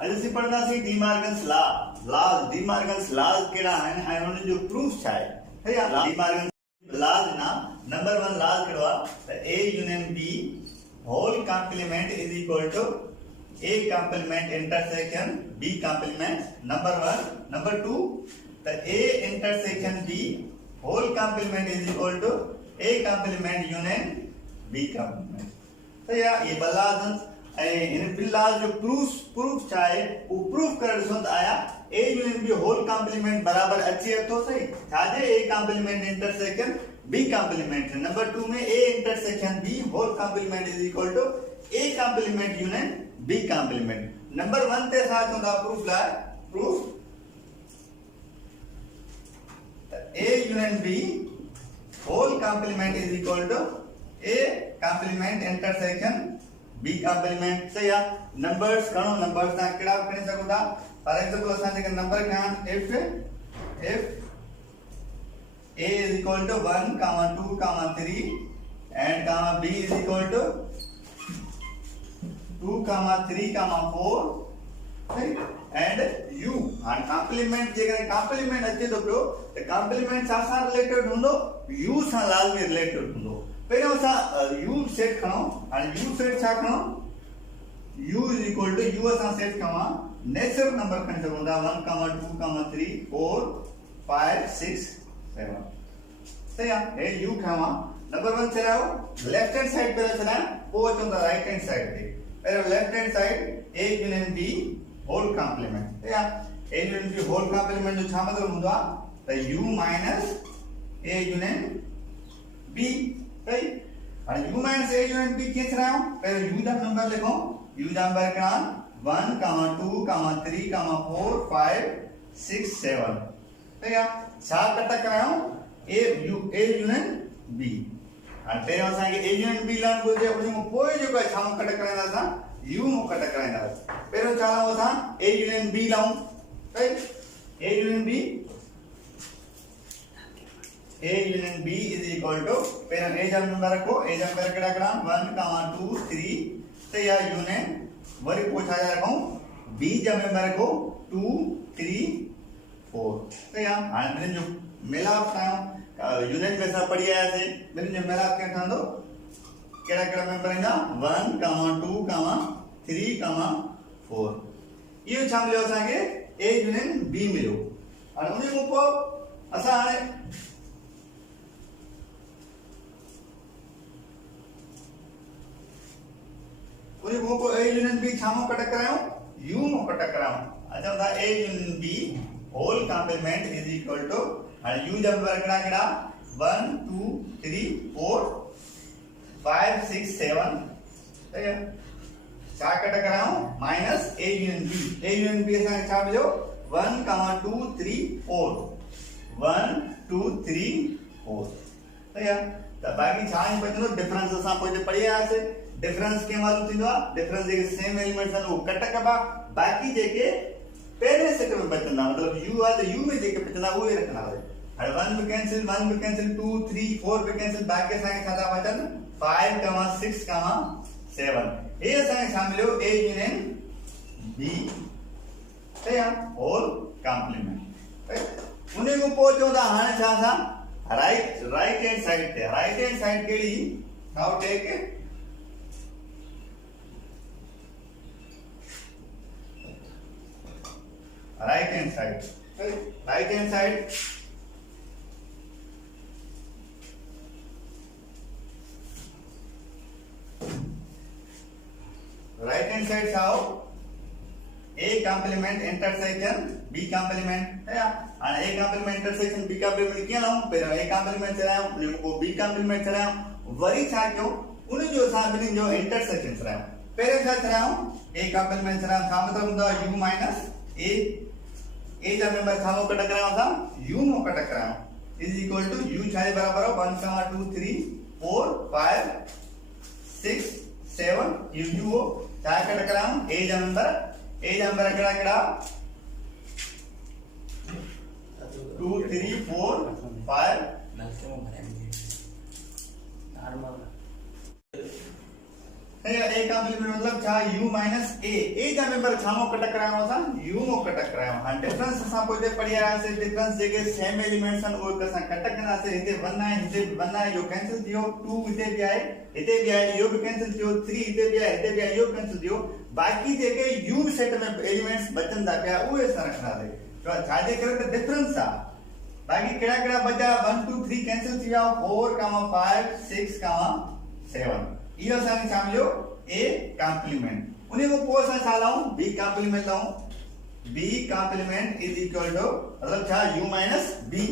अॼु असीं पढ़ंदासीं डीमार्गन्स law. Laws डीमार्गन्स laws कहिड़ा आहिनि ऐं उन्हनि जो प्रूफ छा आहे। सही आहे। डीमार्गन्स लॉज ना नंबर 1 लॉज कहिड़ो आहे त A union B whole complement is equal to A complement intersection B complement number 1। Number 2 त A intersection B whole complement is equal to A complement union B complement. सही आहे। ये बलाजन्स इन बिल्लाज जो proof चाहे वो प्रूफ कर ॾिसो त आया A union B whole complement बराबर अचे तो सही छाजे A complement intersection B complement. Number 2 में A intersection B whole complement is equal to A complement union B complement. Number 1 ते साथ होता प्रूफ ला proof A union B whole complement is equal to A complement intersection B complement. सही है। Numbers खणो numbers ता केड़ा खणी सको था। फॉर एग्जांपल असा जे नंबर खण if A is equal to 1, 2, 3 and B is equal to 2, 3, 4 and U and complement J complement अचे तो पियो त complement सा रिलेटेड हुंदो U सा लाजमी रिलेटेड हुंदो। पहिरियों असां U सेट खणो हाणे U सेट छा खणो U is equal to U असां सेट खणो नेचुरल नंबर खणी सघूं था 1, 2, 3, 4, 5, 6, 7। सही आहे। हे U खणो नंबर 1 चलाओ लेफ्ट हैंड साइड पे चलाओ पोइ अचूं था राइट हैंड साइड ते। पहिरियों left hand side A union B whole complement. सही आहे। A union B whole complement जो छा मतलब हूंदो आहे त U minus A union B। सही। हाणे U minus A union B कीअं छॾायूं पहिरियों U जा नंबर लिखो U जा नंबर कहिड़ा 1, 2, 3, 4, 5, 6, 7। सही आहे। छा कट करायूं A यूनियन B। हाणे पहिरियों असांखे A यूनियन B लहण घुरिजे उन खां पोइ जेको आहे छा कट कराईंदा असां U में कट कराईंदा। पहिरियों छा लहूं असां A यूनियन B लहूं। सही। A union B A union B is equal to पहिरियों A जा नंबर रखो A जा नंबर केड़ा 1, 2, 3 ते या यूनियन वरी पोछा जा रखो B जा नंबर रखो 2, 3, 4 ते या हाणे बिन जो मिलाप ठायो यूनियन में सा पढ़ी आया से बिन जो मिलाप के ठंदो केड़ा नंबर इंदा 1, 2, 3, 4 यो छा मिलियो असा के A यूनियन B मिलियो। हाणे उन को पो असा हाणे उन को A यूनियन B छामो कट करायो U मो कट करायो। अच्छा था A union B whole complement is equal to हाणे U जा नंबर केड़ा 1, 2, 3, 4, 5, 6, 7। ठीक है। छा कट करायो minus A union B। A union B असा छा मिलियो 1, 2, 3, 4 1, 2, 3, 4। ठीक है। त बाकी छा बचंदो डिफरेंस असा पोइ पढ़ी आयासे। डिफरेंस के मालूम थींदो आहे डिफरेंस जे सेम एलिमेंट्स आहिनि वो कट कबा बाकी जेके पहिरें सेट में बचंदा मतलब U आहे त U में जेके बचंदा उहे रखना है। हाणे 1 में कैंसिल 2, 3, 4 पे कैंसिल बाकी असांखे छा था बचनि 5, 6, 7। हे असांखे छा मिलियो A यूनियन B। सही आहे। Whole complement. उन खां पोइ चऊं था हाणे छा असां राइट हैंड साइड ते राइट हैंड साइड कहिड़ी now take right hand side। right hand side right hand side sao A complement intersection B complement है और A complement intersection B complement क्या लाऊं पहले A complement चलाऊं उन्हें को B complement चलाऊं वरी छा क्यों उन जो साबिन जो इंटरसेक्शन चलाऊं पहले छा चलाऊं A complement चलाऊं का मतलब होता U माइनस A जा नंबर छामो कट करायो था U मो कट करायो इज इक्वल टू U छाए बराबर 1, 2, 3, 4, 5, 6, 7 U हो छाए कट करायो A जा नंबर केड़ा 2, 3, 4, 5 ए कॉम्प्लीमेंट मतलब छा u माइनस ए जा मेंबर छामो कटक करायो सा u मो कटक करायो हां डिफरेंस सा पोते पढ़िया से डिफरेंस जेके सेम एलिमेंट्स अन वो कसा कटक ना से हिते 1 है हिते 1 है यो कैंसिल थियो 2 हिते भी आए यो भी कैंसिल थियो 3 हिते भी आए यो कैंसिल थियो बाकी जेके u सेट में एलिमेंट्स बचन दा पिया उहे सा रखना दे तो छाजे करे तो डिफरेंस सा बाकी केड़ा बचा 1 2 3 कैंसिल थिया 4 5 6 7 इहो संग समझो a कॉम्प्लीमेंट उन्हें को पोसा चालाऊं b कॉम्प्लीमेंट लाऊं b complement is equal to मतलब था u minus b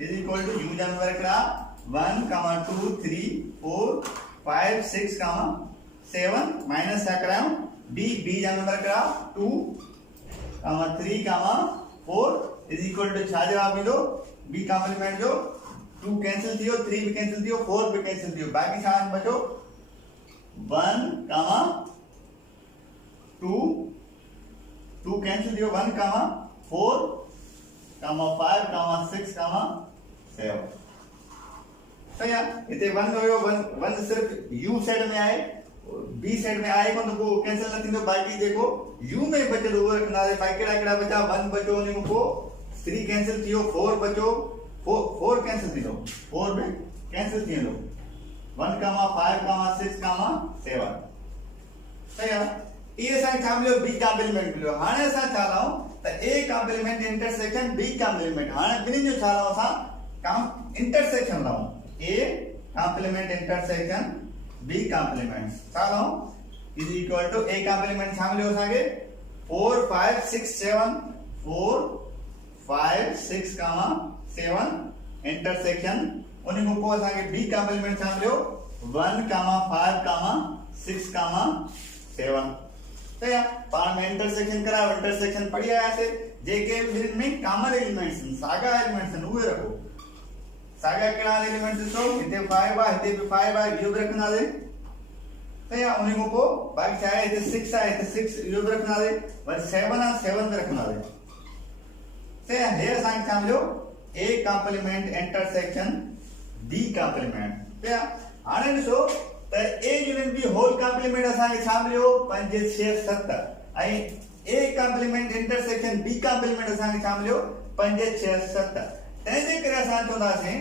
is equal to u जन वर्कड़ा 1 2 3 4 5 6 7 माइनस क्या कराऊं b जन वर्कड़ा 2 3 4 इज इक्वल टू छा जवाब मिलो b कॉम्प्लीमेंट जो 2 कैंसिल थियो 3 भी कैंसिल थियो 4 भी कैंसिल थियो बाकी सामान बचो 1 2 कैंसिल थियो 1 4 5 6 7 तो यार इते 1 गयो 1 सिर्फ u साइड में आए b साइड में आए को तो कैंसिल न थींदो बाकी देखो u में बचल वो रखना है बाकी केड़ा बचा 1 बचो ने को 3 कैंसिल थियो 4 बचो 4 कैंसिल थी लो 4 में कैंसिल थी लो 1 5 6 7 सही है ये सा सामने b कॉम्प्लीमेंट मिलो हाने सा चालाओ त a complement intersection b complement हाने बिनी जो चालाओ सा काम इंटरसेक्शन लाओ a complement intersection b complement चालाओ is equal to a complement सामने हो सागे 4 5 6 7 4 5 6 7 इंटरसेक्शन उन्हीं को पोस आगे b कॉम्प्लीमेंट सामने 1 5 6 7 तो या पार में इंटरसेक्शन करा इंटरसेक्शन पढ़िया ऐसे जेके में कॉमन एलिमेंट्स सागा एलिमेंट्स हुए रखो सागा केड़ा एलिमेंट्स तो इते 5 है इते भी 5 है यो रखना दे तो या उन्हीं को बाकी चाहे इते 6 है इते 6 यो रखना दे और 7 है 7 में रखना दे तो या हे सांग समझो a complement intersection b complement क्या आने सो त a union b whole complement असा के सामने 5 6 7 आई a complement intersection b complement असा के सामने 5 6 7 तेजे करे असा चोदा से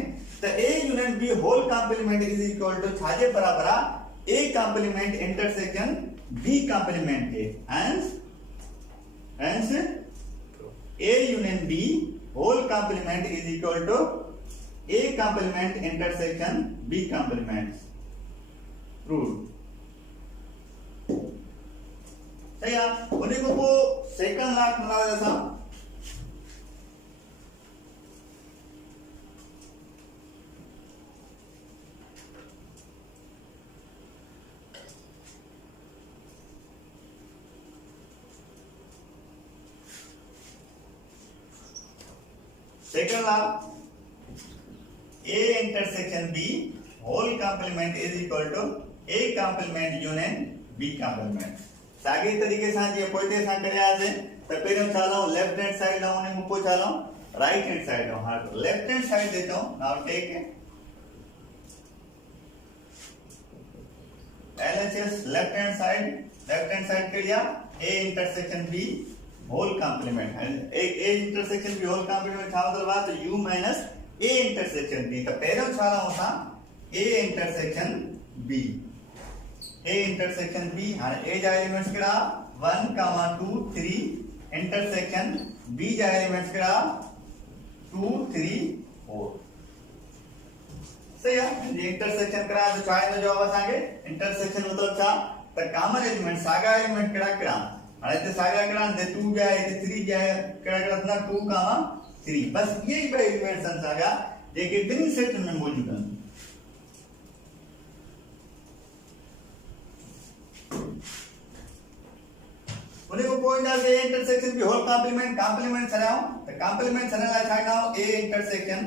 त a union b whole complement is equal to छाजे बराबर a complement intersection b complement के hence a union b whole complement is equal to a complement intersection b complement rule सही है उन्हीं को सेकंड लाख बना देता second law a intersection b whole complement is equal to a complement union b complement सागे तरीके से जे पोते सा करया छे तो पहले चालो लेफ्ट हैंड साइड लाओ ने मुको चालो राइट हैंड साइड लाओ हां लेफ्ट हैंड साइड देता हूं now take LHS left hand side के लिया a intersection b whole complement है एक a intersection b whole complement था मतलब बात u minus a intersection b तो पहले छाला होता a इंटरसेक्शन b हां a जा एलिमेंट्स केड़ा 1 2 3 इंटरसेक्शन b जा एलिमेंट्स केड़ा 2 3 4 सही है ये इंटरसेक्शन करा तो चाहे तो जवाब आगे इंटरसेक्शन मतलब था तो कॉमन एलिमेंट सागा एलिमेंट केड़ा అయితే सागा केड़ा दे 2 जाए ते 3 जाए केड़ा ना 2 3 बस यही बे एलिमेंट्स अन सागा जेके बिन सेट में मौजूद हैं उन्हें को पॉइंट आ गया इंटरसेक्शन भी होल कॉम्प्लीमेंट सराओ तो कॉम्प्लीमेंट सराला छाड़ाओ a intersection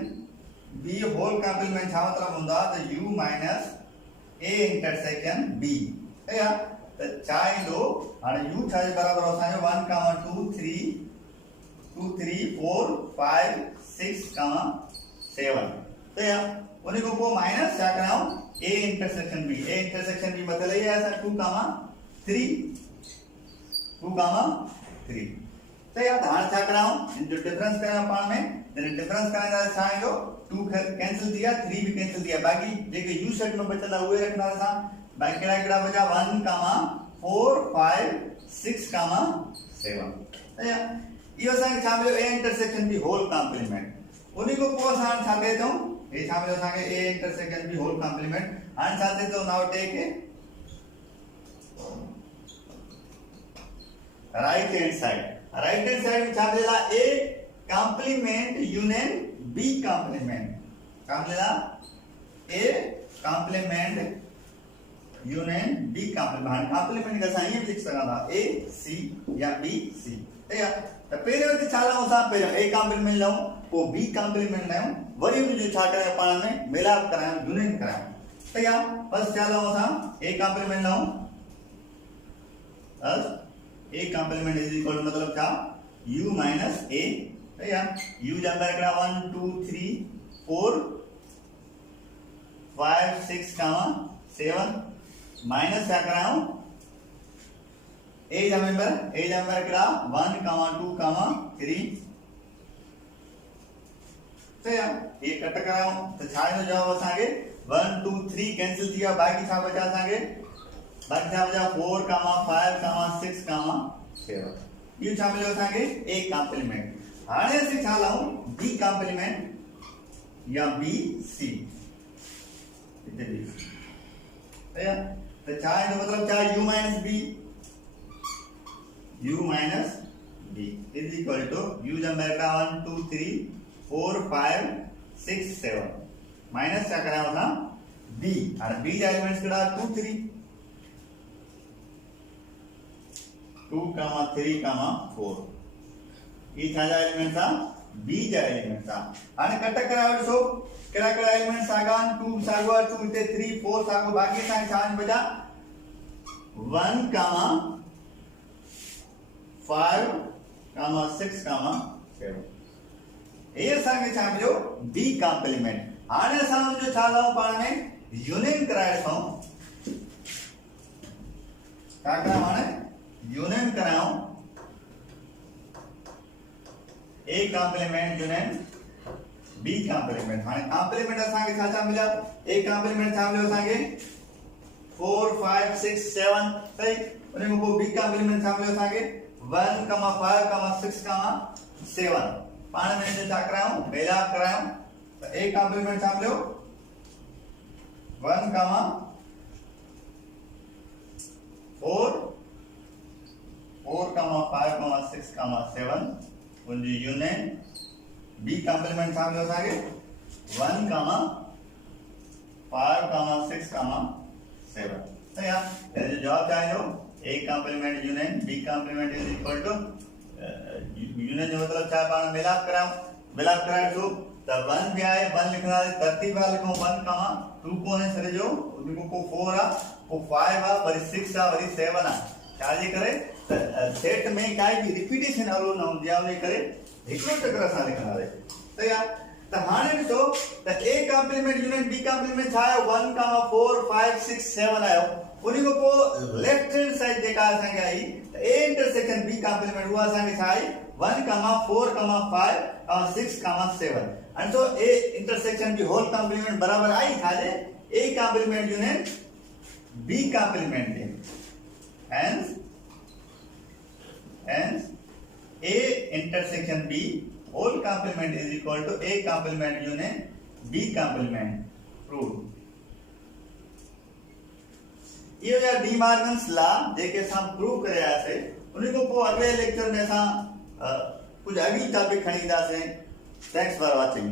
b whole complement छा मतलब हुंदा तो u minus a intersection b है या तो चाहे लो और u चाहे बराबर होता है 1 2 3 4 5 6 7 तो या उन्हीं को माइनस क्या कराऊं a इंटरसेक्शन b मतलब ये ऐसा 2, 3 तो यार हां क्या कराऊं जो डिफरेंस कराऊं पाण में डिफरेंस कराने छा आयो 2 कैंसिल दिया 3 भी कैंसिल दिया बाकी जेके u सेट में बचंदा उहे रखना सा बाकी केड़ा बचा 1, 4, 5, 6, 7 तो यार यो संग छा मिलो a intersection b whole complement उन्हीं को हां छा दे दूं ये छा मिलो संग a intersection b whole complement हां छा दे तो now take a right hand side में छा मिला a complement union b complement क्या मिला a complement union b complement complement का साइन लिख सकता था a c या b c ठीक है तो पहले तो छा लाऊं सा पहले a कॉम्प्लीमेंट लाऊं वो b कॉम्प्लीमेंट लाऊं वरी जो छा करे पाण में मिलाप कराऊं यूनियन कराऊं तो या बस छा लाऊं सा a कॉम्प्लीमेंट लाऊं बस a complement is equal to मतलब क्या u minus a तो या u जब करा 1 2 3 4 5 6 7 माइनस क्या कराऊं a जब करा 1 2 3 तो या ये कट कराऊं तो छा जो जवाब असांगे 1 2 3 कैंसिल किया बाकी छा बचा असांगे बाकी छा बचा 4 5 6 7 ये छा मिलो असांगे a कॉम्प्लीमेंट हाणे से छा लाऊं b कॉम्प्लीमेंट या b c इते b तो छा है मतलब क्या u minus b is equal to u जब मेरा 1 2 3 4 5 6 7 माइनस क्या करा था b और b एलिमेंट्स करा 2 3 2, 3, 4 ये छाजा एलिमेंट था b जा एलिमेंट था आणि कट करावड सो केड़ा एलिमेंट सागान 2 सागवा 2 ते 3 4 सागो बाकी सांग छान बजा 1, 5, 6, 7 ये सांगे छामजो b कॉम्प्लीमेंट हाने साम जो छालाओ पाण में यूनियन कराए सो का करा माने यूनियन कराऊं a complement union b complement हाने कॉम्प्लीमेंट असांगे छा मिला a कॉम्प्लीमेंट छा मिलो असांगे 4 5 6 7 सही उन्हें को b कॉम्प्लीमेंट छा मिलो असांगे 1, 5, 6, 7 पाण में जो छा कराऊं मेला कराऊं तो a कॉम्प्लीमेंट छा मिलो 1, 4 5, 6, 7 उनजी यूनियन b कॉम्प्लीमेंट छा मिलो असांखे 1, 5, 6, 7 तो या जो जवाब चाहिए a complement union b complement is equal to union जो मतलब छा पाण मिलाप कराए तो 1 भी आए 1 लिखना है तरतीब वाले को 1, 2 कोने सरे जो उनको को 4 आ को 5 आ वरी 6 आ वरी 7 आ चार्ज करे सेट में काई भी रिपीटेशन अलो न हुंदी आ उन्हें करे हिकड़ो चक्र सा लिखना है तो या तो हाने भी तो a complement union b complement छा है 1, 4 5 6 7 आयो उन्हीं को लेफ्ट हैंड साइड जेका असांखे आई तो a इंटरसेक्शन b कॉम्प्लीमेंट हुआ असांखे छा आई 1, 4, 5, 6, 7 and so a intersection b whole complement बराबर आई था जे a complement union b complement है hence a intersection b whole complement is equal to a complement union b complement proved ये या De Morgan's law जेके सां prove करया से उन्हीं को पो अगले लेक्चर में सा कुछ अगली टॉपिक खणींदासीं थैंक्स फॉर वाचिंग